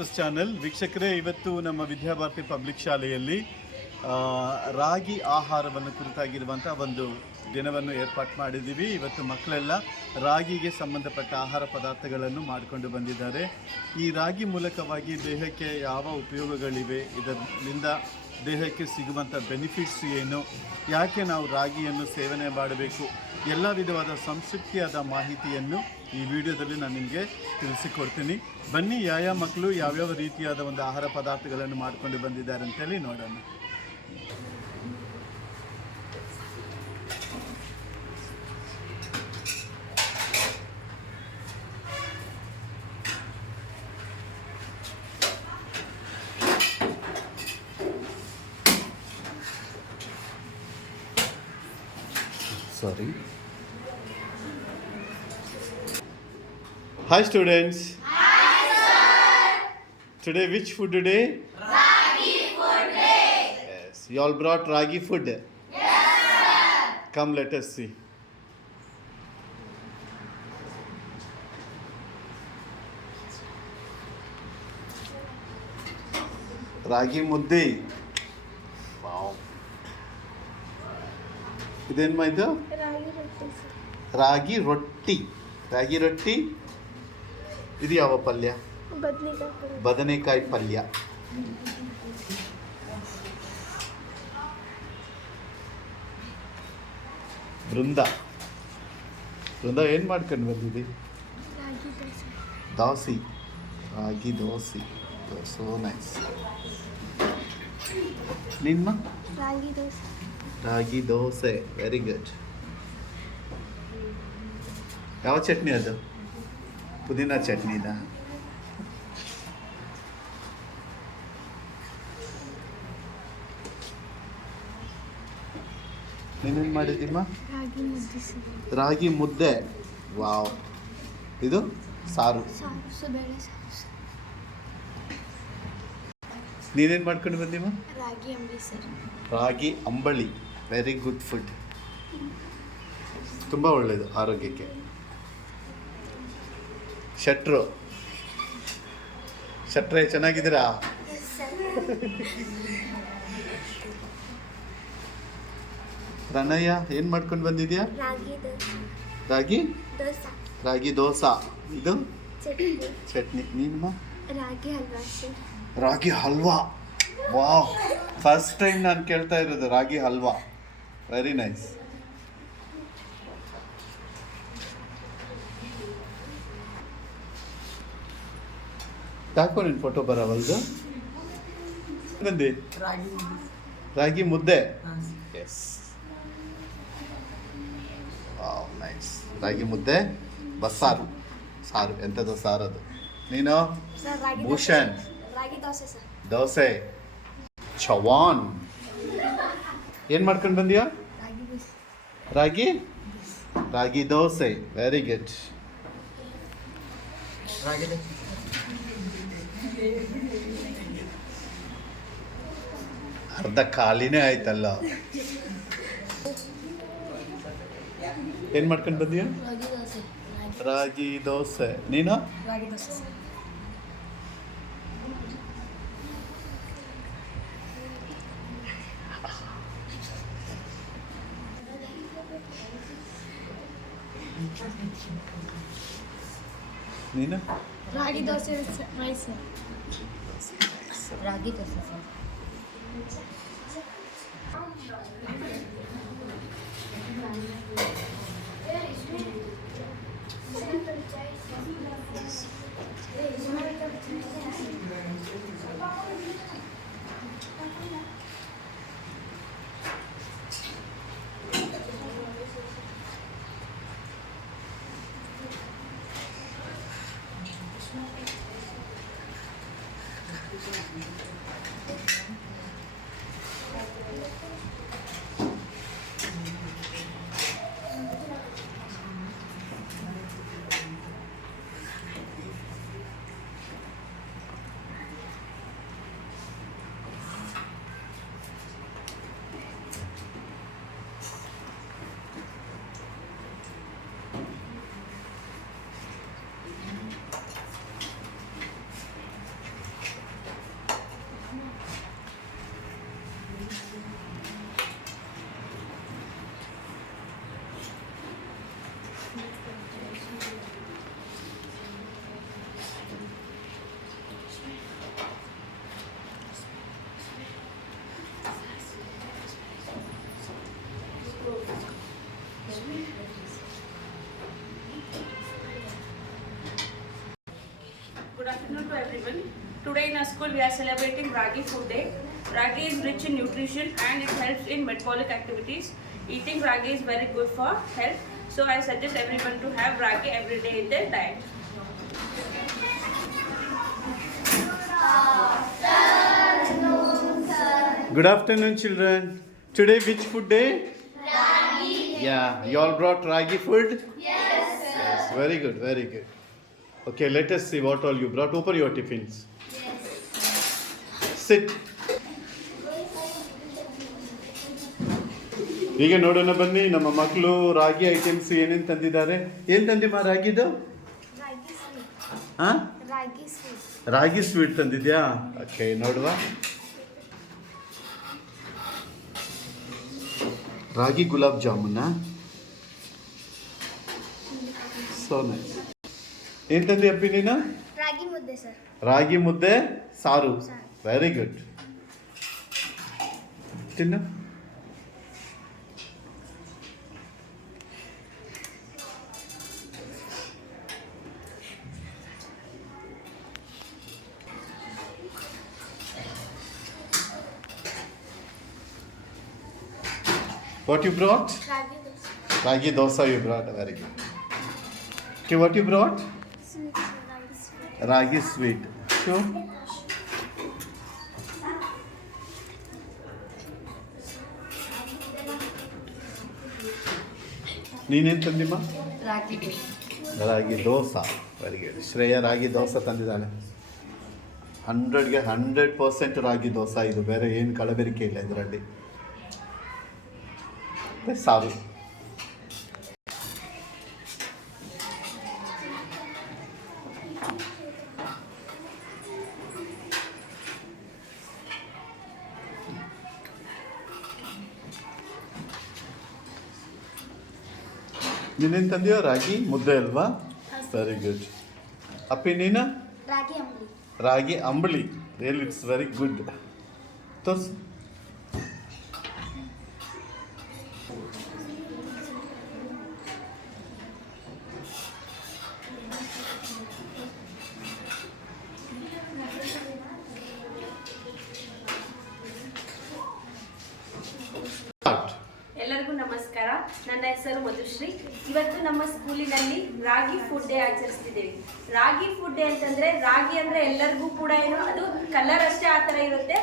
Masters channel ವೀಕ್ಷಕರೇ, ಇವತ್ತು ನಮ್ಮ ವಿದ್ಯಾಭಾರತಿ ಪಬ್ಲಿಕ್ ಶಾಲೆಯಲ್ಲಿ ರಾಗಿ ಆಹಾರವನ್ನು ಕುರಿತಾಗಿರುವಂಥ ಒಂದು ದಿನವನ್ನು ಏರ್ಪಾಡು ಮಾಡಿದ್ದೀವಿ. ಇವತ್ತು ಮಕ್ಕಳೆಲ್ಲ ರಾಗಿಗೆ ಸಂಬಂಧಪಟ್ಟ ಆಹಾರ ಪದಾರ್ಥಗಳನ್ನು ಮಾಡಿಕೊಂಡು ಬಂದಿದ್ದಾರೆ. ಈ ರಾಗಿ ಮೂಲಕವಾಗಿ ದೇಹಕ್ಕೆ ಯಾವ ಉಪಯೋಗಗಳಿವೆ, ಇದರಿಂದ ದೇಹಕ್ಕೆ ಸಿಗುವಂಥ ಬೆನಿಫಿಟ್ಸ್ ಏನು, ಯಾಕೆ ನಾವು ರಾಗಿಯನ್ನು ಸೇವನೆ ಮಾಡಬೇಕು, ಎಲ್ಲ ವಿಧವಾದ ಸಂಸ್ಕೃತಿಯಾದ ಮಾಹಿತಿಯನ್ನು ಈ ವಿಡಿಯೋದಲ್ಲಿ ನಾನು ನಿಮಗೆ ತಿಳಿಸಿಕೊಡ್ತೀನಿ. ಬನ್ನಿ, ಯಾವ ಮಕ್ಕಳು ಯಾವ್ಯಾವ ರೀತಿಯಾದ ಒಂದು ಆಹಾರ ಪದಾರ್ಥಗಳನ್ನು ಮಾಡಿಕೊಂಡು ಬಂದಿದ್ದಾರೆ ಅಂತೇಳಿ ನೋಡೋಣ. Sorry. Hi students. Hi sir. Today which food today? Ragi food day. Yes. You all brought ragi food? Yes sir. Come, let us see. Ragi mudde. Wow. ಇದೇನು ಇದು? ರಾಗಿ ರೊಟ್ಟಿ. ರಾಗಿ ರೊಟ್ಟಿ. ಇದು ಯಾವ ಪಲ್ಯ? ಬದನೆಕಾಯಿ ಪಲ್ಯ. ಬೃಂದ ಏನು ಮಾಡ್ಕೊಂಡು ಬಂದಿದ್ದಿ? ದೋಸೆ. ರಾಗಿ ದೋಸೆ. So nice. ನಿಮ್ಮ ರಾಗಿ ದೋಸೆ. Very good. ಯಾವ ಚಟ್ನಿ ಅದು? ಪುದೀನ ಚಟ್ನಿನಾ? ನೀನೇನು ಮಾಡಿದ್ದೀಮ್ಮ? ರಾಗಿ ಮುದ್ದೆ. ವಾವ್. ಇದು ಸಾರು. ನೀನೇನು ಮಾಡ್ಕೊಂಡು ಬಂದಿಮ್ಮ? ರಾಗಿ ಅಂಬಳಿ. Very good food. ತುಂಬ ಒಳ್ಳೆಯದು ಆರೋಗ್ಯಕ್ಕೆ. ಶೆಟ್ರೆ ಚೆನ್ನಾಗಿದ್ದೀರಾ? ಪ್ರಣಯ ಏನು ಮಾಡ್ಕೊಂಡು ಬಂದಿದ್ಯಾ? ರಾಗಿ ದೋಸೆ. ಇದು ಚಟ್ನಿ. ನೀನಮ್ಮ? ರಾಗಿ ಹಲ್ವಾ. ವಾವ್, ಫಸ್ಟ್ ಟೈಮ್ ನಾನು ಕೇಳ್ತಾ ಇರೋದು ರಾಗಿ ಹಲ್ವಾ. Very nice. ಯಾಕೋ ನಿನ್ನ ಫೋಟೋ ಬರವಲ್ದು? ಬಂದಿ? ರಾಗಿ ಮುದ್ದೆ. S, wow, nice. ರಾಗಿ ಮುದ್ದೆ ಬಸ್ಸಾರು. ಸಾರು. ಎಂಥದ್ದು ಸಾರದು? ನೀನು? ಭೂಷಣ್. ದೋಸೆ. ಚವಾನ್. ಏನು ಮಾಡ್ಕೊಂಡು ಬಂದಿಯಾ? ರಾಗಿ ದೋಸೆ. Very good. ಅರ್ಧ ಖಾಲಿನೇ ಆಯ್ತಲ್ಲ. ಏನು ಮಾಡ್ಕೊಂಡು ಬಂದಿಯಾ? ರಾಗಿ ದೋಸೆ. ನೀನು? ನೀನು? Ragi dosa. Ragi dosa sir. everyone. Today in our school we are celebrating Ragi Food Day. Ragi is rich in nutrition and it helps in metabolic activities. Eating ragi is very good for health. So I suggest everyone to have ragi every day in their diet. Good afternoon, children. Today, which food day? Ragi. Yeah, you all brought ragi food? Yes. Yes, very good, very good. Okay, let us see what all you brought. Open your tiffins. Yes. Sit. ಈಗ ನೋಡೋಣ ಬನ್ನಿ ನಮ್ಮ ಮಕ್ಕಳು ರಾಗಿ items ಏನೇನು ತಂದಿದ್ದಾರೆ. ಏನು ತಂದಿಮ್ಮ ರಾಗಿದು? Ragi sweet. ಹಾಂ, ragi sweet. Ragi sweet ತಂದಿದ್ಯಾ? ಓಕೆ, ನೋಡುವ. ರಾಗಿ ಗುಲಾಬ್ ಜಾಮೂನ. So nice. ಏನು ತಂದಿ ಅಪ್ಪಿ ನೀನು? ರಾಗಿ ಮುದ್ದೆ ಸರ್. ರಾಗಿ ಮುದ್ದೆ ಸಾರು. Very good. ತಿನ್ನು. What you brought? Ragi dosa. Ragi dosa you brought. Very good. Okay, what you brought? Sweet ragi sweet. Ragi sweet. Sure. ನೀನೇನು ತಂದಿಮ್ಮ? ರಾಗಿ ರಾಗಿ ದೋಸೆ. Very good. ಶ್ರೇಯ ರಾಗಿ ದೋಸೆ ತಂದಿದ್ದಾಳೆ. 100ಗೆ 100% ರಾಗಿ ದೋಸೆ ಇದು. ಬೇರೆ ಏನು ಕಲಬೆರಕೆ ಇಲ್ಲ ಇದರಲ್ಲಿ. ಸಾರು. ನೀನೇನು ತಂದೆಯೋ? ರಾಗಿ ಮುದ್ದೆ ಅಲ್ವಾ? Very good. ಅಪ್ಪಿ ನೀನು? ರಾಗಿ ಅಂಬಲಿ. ರಾಗಿ ಅಂಬಲಿ. Real it's very good. ತೋರ್ಸು. ಎಲ್ಲರಿಗೂ ನಮಸ್ಕಾರ. ನನ್ನ ಹೆಸರು ಮಧುಶ್ರೀ. ಇವತ್ತು ನಮ್ಮ ಸ್ಕೂಲಿನಲ್ಲಿ ರಾಗಿ ಫುಡ್ ಡೇ ಆಚರಿಸ್ತಿದ್ದೇವೆ. ರಾಗಿ ಫುಡ್ ಡೇ ಅಂತಂದ್ರೆ ರಾಗಿ ಅಂದ್ರೆ ಎಲ್ಲರಿಗೂ ಕೂಡ ಏನು ಅದು ಕಲರ್ ಅಷ್ಟೇ ಆ ಥರ ಇರುತ್ತೆ,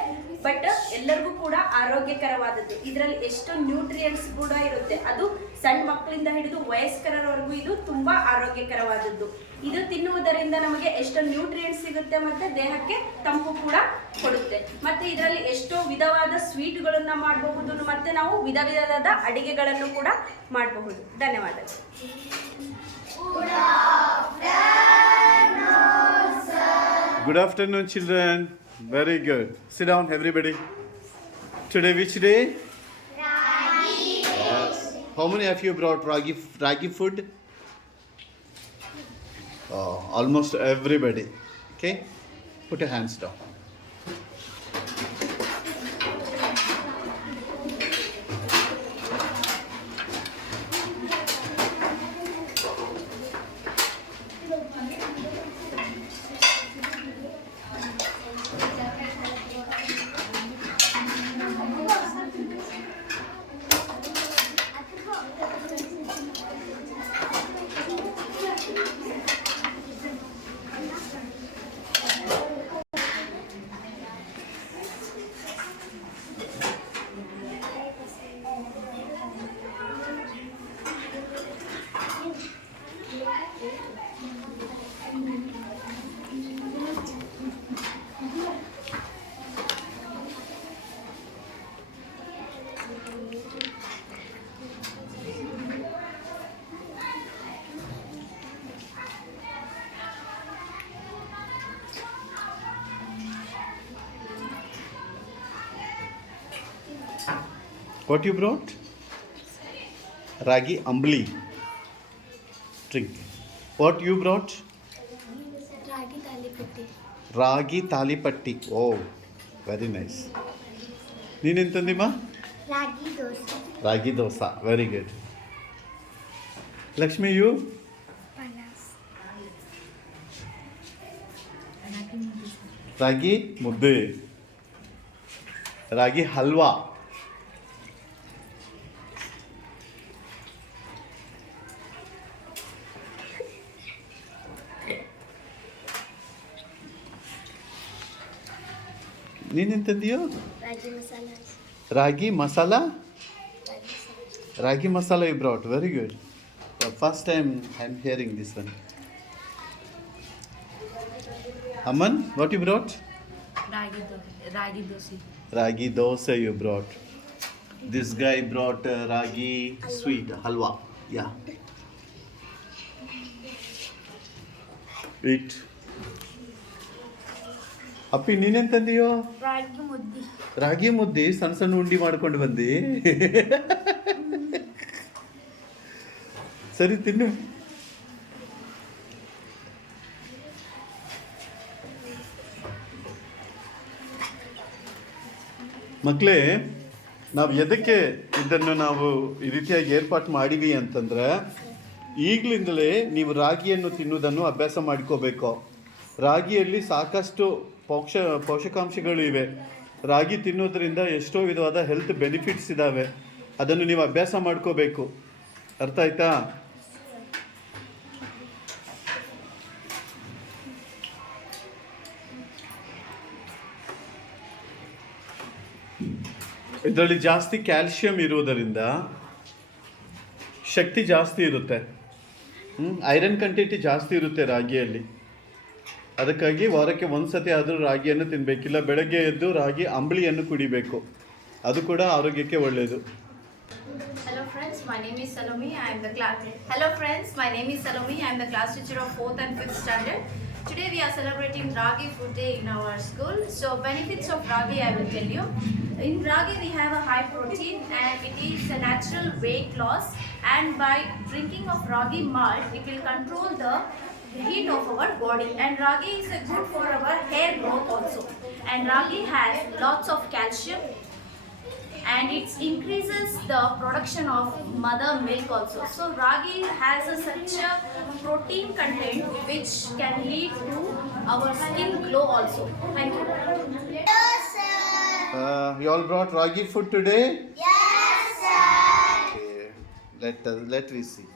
ಬಟ್ ಎಲ್ಲರಿಗೂ ಕೂಡ ಆರೋಗ್ಯಕರವಾದದ್ದು. ಇದರಲ್ಲಿ ಎಷ್ಟು ನ್ಯೂಟ್ರಿಯೆಂಟ್ಸ್ ಕೂಡ ಇರುತ್ತೆ. ಅದು ಸಣ್ಣ ಮಕ್ಕಳಿಂದ ಹಿಡಿದು ವಯಸ್ಕರವರೆಗೂ ಇದು ತುಂಬಾ ಆರೋಗ್ಯಕರವಾದದ್ದು. ಇದು ತಿನ್ನುವುದರಿಂದ ನಮಗೆ ಎಷ್ಟೋ ನ್ಯೂಟ್ರಿಯೆಂಟ್ಸ್ ಸಿಗುತ್ತೆ ಮತ್ತೆ ದೇಹಕ್ಕೆ ತಂಪು ಕೂಡ ಕೊಡುತ್ತೆ. ಮತ್ತೆ ಇದರಲ್ಲಿ ಎಷ್ಟೋ ವಿಧವಾದ ಸ್ವೀಟ್ಗಳನ್ನ ಮಾಡಬಹುದು ಮತ್ತೆ ನಾವು ವಿಧ ವಿಧವಾದ ಅಡಿಗೆಗಳನ್ನು ಕೂಡ ಮಾಡಬಹುದು. ಧನ್ಯವಾದಗಳು. Good afternoon, children. Very good. Sit down, everybody. Today, which day? Ragi. Yes. How many of you brought ragi food? Oh, almost everybody. Okay. Put your hands down. What you brought? Ragi ambli. Drink. What you brought? Ragi thalipattu. Ragi talipatti. Oh, very nice. ನೀನೇನು ತಂದಿಮ್ಮ? ರಾಗಿ dosa. Ragi dosa. Very good. Lakshmi, you? ಪನಸ್. ರಾಗಿ ಮುದ್ದೆ ರಾಗಿ ಮುದ್ದೆ, ರಾಗಿ ಹಲ್ವಾ, ನೀನೆಂತಂದಿಯೋ? ರಾಗಿ ಮಸಾಲ. ರಾಗಿ masala. Ragi masala you brought, very good. First time I'm hearing this one. Aman, what you brought? Ragi dosa. Ragi dosa you brought. This guy brought ragi sweet halwa. Yeah. Eat. ಅಪ್ಪಿ ನೀನೇನ್ ತಂದಿಯೋ? ರಾಗಿ ಮುದ್ದೆ. ರಾಗಿ ಮುದ್ದೆ ಸಣ್ಣ ಸಣ್ಣ ಉಂಡಿ ಮಾಡ್ಕೊಂಡು ಬಂದಿ. ಸರಿ ತಿನ್ನು. ಮಕ್ಕಳೇ, ನಾವು ಎದಕ್ಕೆ ಇದನ್ನು ನಾವು ಈ ರೀತಿಯಾಗಿ ಏರ್ಪಾಟ್ ಮಾಡಿವಿ ಅಂತಂದ್ರೆ, ಈಗಲಿಂದಲೇ ನೀವು ರಾಗಿಯನ್ನು ತಿನ್ನುವುದನ್ನು ಅಭ್ಯಾಸ ಮಾಡ್ಕೋಬೇಕು. ರಾಗಿಯಲ್ಲಿ ಸಾಕಷ್ಟು ಪೋಷಕಾಂಶಗಳು ಇವೆ. ರಾಗಿ ತಿನ್ನೋದ್ರಿಂದ ಎಷ್ಟೋ ವಿಧವಾದ ಹೆಲ್ತ್ ಬೆನಿಫಿಟ್ಸ್ ಇದ್ದಾವೆ. ಅದನ್ನು ನೀವು ಅಭ್ಯಾಸ ಮಾಡ್ಕೋಬೇಕು. ಅರ್ಥ ಆಯ್ತಾ? ಇದರಲ್ಲಿ ಜಾಸ್ತಿ ಕ್ಯಾಲ್ಶಿಯಂ ಇರುವುದರಿಂದ ಶಕ್ತಿ ಜಾಸ್ತಿ ಇರುತ್ತೆ. ಐರನ್ ಕಂಟೆಂಟ್ ಜಾಸ್ತಿ ಇರುತ್ತೆ ರಾಗಿಯಲ್ಲಿ. ಅದಕ್ಕಾಗಿ ವಾರಕ್ಕೆ ಒಂದು ಸತಿ ಆದರೂ ರಾಗಿಯನ್ನು ತಿನ್ನಬೇಕಿಲ್ಲ. ಬೆಳಗ್ಗೆ ಎದ್ದು ರಾಗಿ ಅಂಬಳಿಯನ್ನು ಕುಡಿಬೇಕು. ಅದು ಕೂಡ ಆರೋಗ್ಯಕ್ಕೆ ಒಳ್ಳೆಯದು. Hello friends, my name is Salome. I am the class teacher of 4th and 5th standard. Today we are celebrating Ragi Food Day in our school. So benefits of Ragi I will tell you. In Ragi we have a high protein and it is a natural weight loss, and by drinking of Ragi malt it will control the heat of our body, and Ragi is good for our hair growth also. And Ragi has lots of calcium and it increases the production of mother milk also. So Ragi has such a protein content which can lead to our skin glow also. Thank you. You all brought ragi food today? Yes, sir. Okay. Let me see.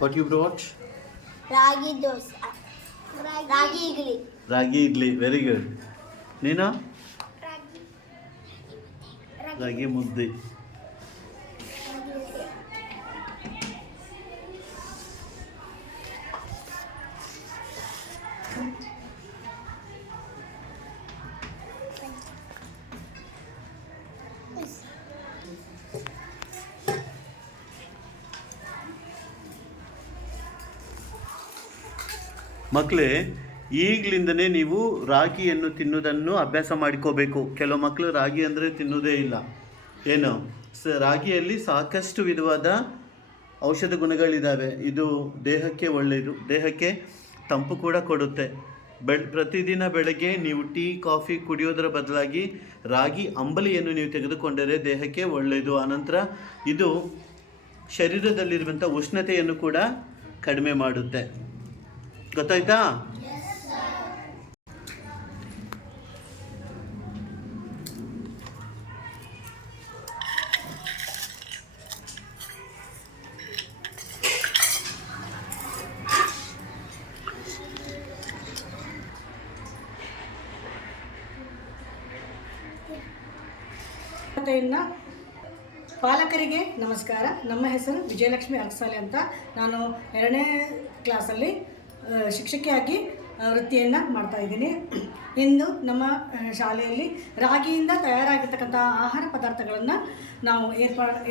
What you brought? Ragi dosa. Ragi idli. Ragi idli, very good. Neena? Ragi Ragi mudde. ಮಕ್ಕಳೇ, ಈಗಲಿಂದನೇ ನೀವು ರಾಗಿಯನ್ನು ತಿನ್ನೋದನ್ನು ಅಭ್ಯಾಸ ಮಾಡಿಕೋಬೇಕು. ಕೆಲವು ಮಕ್ಕಳು ರಾಗಿ ಅಂದರೆ ತಿನ್ನೋದೇ ಇಲ್ಲ. ಏನು ರಾಗಿಯಲ್ಲಿ ಸಾಕಷ್ಟು ವಿಧವಾದ ಔಷಧ ಗುಣಗಳಿದ್ದಾವೆ. ಇದು ದೇಹಕ್ಕೆ ಒಳ್ಳೆಯದು, ದೇಹಕ್ಕೆ ತಂಪು ಕೂಡ ಕೊಡುತ್ತೆ. ಪ್ರತಿದಿನ ಬೆಳಗ್ಗೆ ನೀವು ಟೀ ಕಾಫಿ ಕುಡಿಯೋದರ ಬದಲಾಗಿ ರಾಗಿ ಅಂಬಲಿಯನ್ನು ನೀವು ತೆಗೆದುಕೊಂಡರೆ ದೇಹಕ್ಕೆ ಒಳ್ಳೆಯದು. ಆನಂತರ ಇದು ಶರೀರದಲ್ಲಿರುವಂಥ ಉಷ್ಣತೆಯನ್ನು ಕೂಡ ಕಡಿಮೆ ಮಾಡುತ್ತೆ. ಗೊತ್ತಾಯ್ತಾ? ಪಾಲಕರಿಗೆ ನಮಸ್ಕಾರ. ನಮ್ಮ ಹೆಸರು ವಿಜಯಲಕ್ಷ್ಮಿ ಅರಸಾಲೆ ಅಂತ. ನಾನು 2ನೇ ಕ್ಲಾಸಲ್ಲಿ ಶಿಕ್ಷಕಿಯಾಗಿ ವೃತ್ತಿಯನ್ನು ಮಾಡ್ತಾಯಿದ್ದೀನಿ. ಇಂದು ನಮ್ಮ ಶಾಲೆಯಲ್ಲಿ ರಾಗಿಯಿಂದ ತಯಾರಾಗಿರ್ತಕ್ಕಂಥ ಆಹಾರ ಪದಾರ್ಥಗಳನ್ನು ನಾವು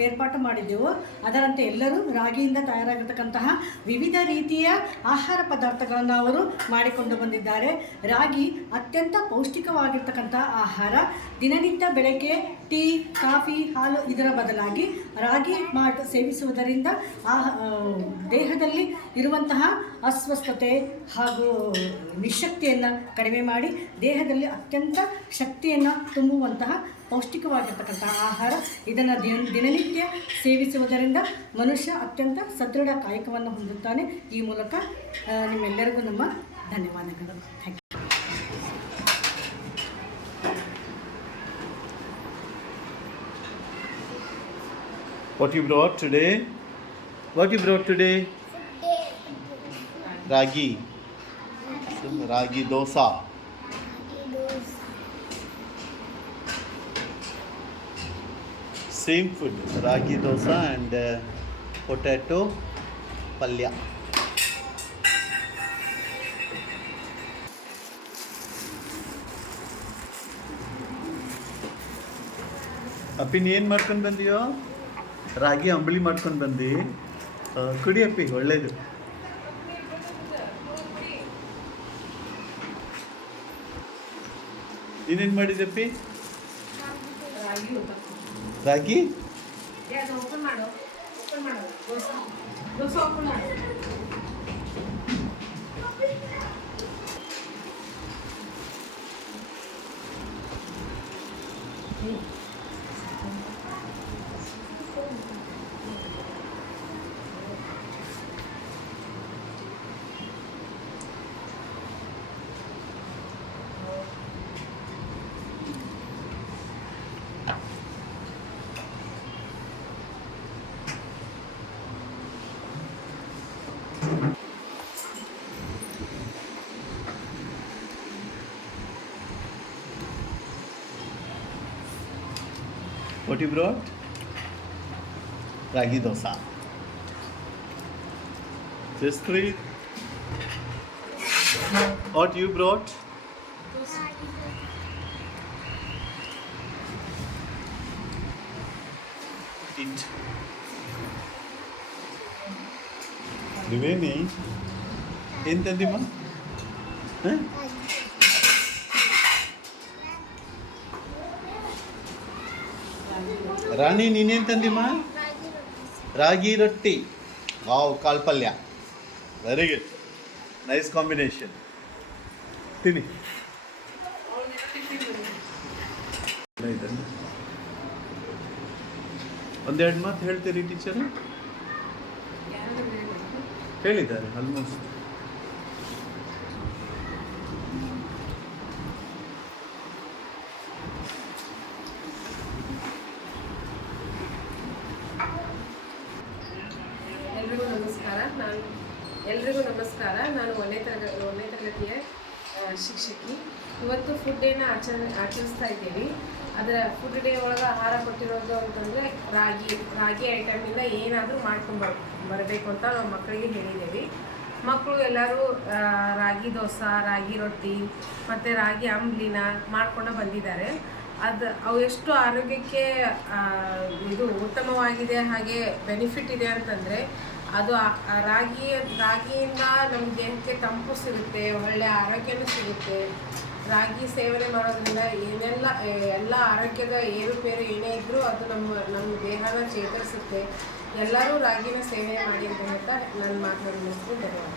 ಏರ್ಪಾಟು ಮಾಡಿದ್ದೆವು. ಅದರಂತೆ ಎಲ್ಲರೂ ರಾಗಿಯಿಂದ ತಯಾರಾಗಿರ್ತಕ್ಕಂತಹ ವಿವಿಧ ರೀತಿಯ ಆಹಾರ ಪದಾರ್ಥಗಳನ್ನು ಅವರು ಮಾಡಿಕೊಂಡು ಬಂದಿದ್ದಾರೆ. ರಾಗಿ ಅತ್ಯಂತ ಪೌಷ್ಟಿಕವಾಗಿರ್ತಕ್ಕಂಥ ಆಹಾರ. ದಿನನಿತ್ಯ ಬೆಳಗ್ಗೆ ಟೀ, ಕಾಫಿ, ಹಾಲು ಇದರ ಬದಲಾಗಿ ರಾಗಿ ಮಾಲ್ಟ್ ಸೇವಿಸುವುದರಿಂದ ದೇಹದಲ್ಲಿ ಇರುವಂತಹ ಅಸ್ವಸ್ಥತೆ ಹಾಗೂ ನಿಶಕ್ತಿಯನ್ನು ಕಡಿಮೆ ಮಾಡಿ ದೇಹದಲ್ಲಿ ಅತ್ಯಂತ ಶಕ್ತಿಯನ್ನು ತುಂಬುವಂತಹ ಪೌಷ್ಟಿಕವಾಗಿರ್ತಕ್ಕಂಥ ಆಹಾರ. ಇದನ್ನು ದಿನನಿತ್ಯ ಸೇವಿಸುವುದರಿಂದ ಮನುಷ್ಯ ಅತ್ಯಂತ ಸದೃಢ ಕಾಯಕವನ್ನು ಹೊಂದುತ್ತಾನೆ. ಈ ಮೂಲಕ ನಿಮ್ಮೆಲ್ಲರಿಗೂ ನಮ್ಮ ಧನ್ಯವಾದಗಳು. Thank you. What you brought today? What you brought today? Ragi. Ragi dosa. Same food, ragi dosa and potato palya. ಅಪ್ಪಿ ನೀ ಏನು ಮಾಡ್ಕೊಂಡು ಬಂದಿಯೋ? ರಾಗಿ ಅಂಬಳಿ ಮಾಡ್ಕೊಂಡು ಬಂದು ಕುಡಿ ಅಪ್ಪಿ, ಒಳ್ಳೇದು. ನೀನೇನು ಮಾಡಿದಪ್ಪಿ? ರಾಗಿ What you brought? Ragi dosa. Jaspreet, what you brought? Eat. Riveni, entendima? Huh? ರಾಣಿ ನೀನೇನು ತಂದಿಮ್ಮ? ರಾಗಿ ರೊಟ್ಟಿ, ವಾವ್, ಕಾಳು ಪಲ್ಯ. Very good, nice combination. ತಿನ್ನಿ. ಒಂದೆರಡು ಮಾತು ಹೇಳ್ತೀರಿ ಟೀಚರ್? ಹೇಳಿದ್ದಾರೆ ಆಲ್ಮೋಸ್ಟ್. ಎಲ್ರಿಗೂ ನಮಸ್ಕಾರ. ನಾನು ಒಂದನೇ ತರಗತಿಯ ಶಿಕ್ಷಕಿ. ಇವತ್ತು ಫುಡ್ ಡೇನ ಆಚರಿಸ್ತಾ ಇದ್ದೀವಿ. ಅದರ ಫುಡ್ ಡೇ ಒಳಗೆ ಆಹಾರ ಕೊಟ್ಟಿರೋದು ಅಂತಂದರೆ ರಾಗಿ ಐಟಮಿಂದ ಏನಾದರೂ ಬರಬೇಕು ಅಂತ ನಾವು ಮಕ್ಕಳಿಗೆ ಹೇಳಿದ್ದೀವಿ. ಮಕ್ಕಳು ಎಲ್ಲರೂ ರಾಗಿ ದೋಸೆ, ರಾಗಿ ರೊಟ್ಟಿ ಮತ್ತು ರಾಗಿ ಅಂಬ್ಲಿನ ಮಾಡ್ಕೊಂಡು ಬಂದಿದ್ದಾರೆ. ಅವು ಎಷ್ಟು ಆರೋಗ್ಯಕ್ಕೆ ಇದು ಉತ್ತಮವಾಗಿದೆ, ಹಾಗೆ ಬೆನಿಫಿಟ್ ಇದೆ ಅಂತಂದರೆ ಅದು ರಾಗಿಯಿಂದ ನಮ್ಮ ದೇಹಕ್ಕೆ ತಂಪು ಸಿಗುತ್ತೆ, ಒಳ್ಳೆಯ ಆರೋಗ್ಯನೂ ಸಿಗುತ್ತೆ. ರಾಗಿ ಸೇವನೆ ಮಾಡೋದ್ರಿಂದ ಎಲ್ಲ ಆರೋಗ್ಯದ ಏರುಪೇರು ಏನೇ ಇದ್ದರೂ ಅದು ನಮ್ಮ ದೇಹನ ಚೇತರಿಸುತ್ತೆ. ಎಲ್ಲರೂ ರಾಗಿನ ಸೇವನೆ ಮಾಡಿ ಅಂತ ಹೇಳ್ತಾ ನನ್ನ ಮಾತನ್ನು ಮುಗಿಸ್ತೀನಿ. ಧನ್ಯವಾದ.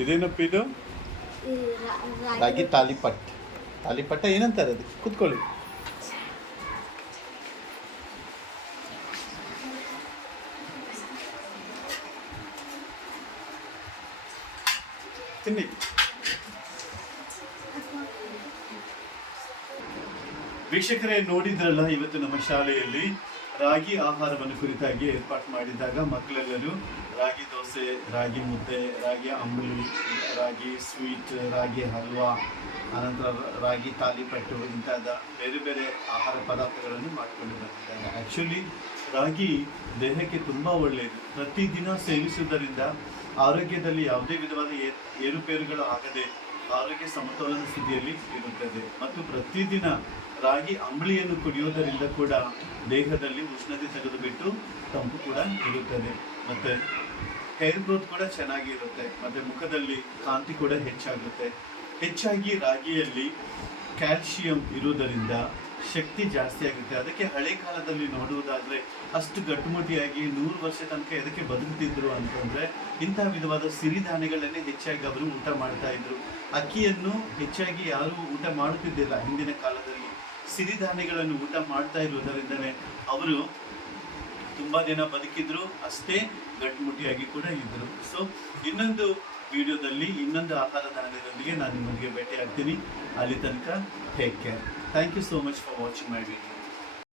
ಇದೇನಪ್ಪ ಇದು? ರಾಗಿ ತಾಲಿಪಟ್. ತಾಲಿಪಟ್ಟ ಏನಂತಾರೆ ಅದು? ಕೂತ್ಕೊಳ್ಳಿ. ತಿನ್ನಿ. ವೀಕ್ಷಕರೇ, ನೋಡಿದ್ರಲ್ಲ ಇವತ್ತು ನಮ್ಮ ಶಾಲೆಯಲ್ಲಿ ರಾಗಿ ಆಹಾರವನ್ನು ಕುರಿತಾಗಿ ಏರ್ಪಾಡು ಮಾಡಿದಾಗ ಮಕ್ಕಳೆಲ್ಲರೂ ರಾಗಿ ದೋಸೆ, ರಾಗಿ ಮುದ್ದೆ, ರಾಗಿ ಅಂಬಲಿ, ರಾಗಿ ಸ್ವೀಟ್, ರಾಗಿ ಹಲ್ವಾ, ಅನಂತರ ರಾಗಿ ತಾಲಿಪಟ್ಟು ಇಂಥದ ಬೇರೆ ಬೇರೆ ಆಹಾರ ಪದಾರ್ಥಗಳನ್ನು ಮಾಡಿಕೊಂಡು ಬಂದಿದ್ದಾರೆ. ಆ್ಯಕ್ಚುಲಿ ರಾಗಿ ದೇಹಕ್ಕೆ ತುಂಬ ಒಳ್ಳೆಯದು. ಪ್ರತಿದಿನ ಸೇವಿಸುವುದರಿಂದ ಆರೋಗ್ಯದಲ್ಲಿ ಯಾವುದೇ ವಿಧವಾದ ಏರುಪೇರುಗಳು ಆಗದೆ ಆರೋಗ್ಯ ಸಮತೋಲನ ಸ್ಥಿತಿಯಲ್ಲಿ ಇರುತ್ತದೆ. ಮತ್ತು ಪ್ರತಿದಿನ ರಾಗಿ ಅಂಬಳಿಯನ್ನು ಕುಡಿಯೋದರಿಂದ ಕೂಡ ದೇಹದಲ್ಲಿ ಉಷ್ಣತೆ ತೆಗೆದುಬಿಟ್ಟು ತಂಪು ಕೂಡ ಇರುತ್ತದೆ. ಮತ್ತು ಹೇರ್ ಗ್ರೋತ್ ಕೂಡ ಚೆನ್ನಾಗಿ ಇರುತ್ತೆ. ಮತ್ತು ಮುಖದಲ್ಲಿ ಕಾಂತಿ ಕೂಡ ಹೆಚ್ಚಾಗುತ್ತೆ. ಹೆಚ್ಚಾಗಿ ರಾಗಿಯಲ್ಲಿ ಕ್ಯಾಲ್ಶಿಯಂ ಇರುವುದರಿಂದ ಶಕ್ತಿ ಜಾಸ್ತಿ ಆಗುತ್ತೆ. ಅದಕ್ಕೆ ಹಳೆ ಕಾಲದಲ್ಲಿ ನೋಡುವುದಾದರೆ ಅಷ್ಟು ಗಟ್ಟುಮುಟ್ಟಿಯಾಗಿ 100 ವರ್ಷ ತನಕ ಎದಕ್ಕೆ ಬದುಕುತ್ತಿದ್ರು ಅಂತಂದರೆ ಇಂತಹ ವಿಧವಾದ ಸಿರಿಧಾನ್ಯಗಳನ್ನೇ ಹೆಚ್ಚಾಗಿ ಅವರು ಊಟ ಮಾಡ್ತಾ ಇದ್ರು. ಅಕ್ಕಿಯನ್ನು ಹೆಚ್ಚಾಗಿ ಯಾರೂ ಊಟ ಮಾಡುತ್ತಿದ್ದಿಲ್ಲ ಹಿಂದಿನ ಕಾಲದಲ್ಲಿ. ಸಿರಿಧಾನ್ಯಗಳನ್ನು ಊಟ ಮಾಡ್ತಾ ಇರುವುದರಿಂದನೇ ಅವರು ತುಂಬ ದಿನ ಬದುಕಿದ್ರು, ಅಷ್ಟೇ ಗಟ್ಟುಮುಟ್ಟಿಯಾಗಿ ಕೂಡ ಇದ್ದರು. ಸೊ ಇನ್ನೊಂದು ವಿಡಿಯೋದಲ್ಲಿ ಇನ್ನೊಂದು ಆಹಾರ ಧಾನ್ಯದೊಂದಿಗೆ ನಾನು ನಿಮಗೆ ಭೇಟಿ ಆಗ್ತೀನಿ. ಅಲ್ಲಿ ತನಕ take care. Thank you so much for watching my video.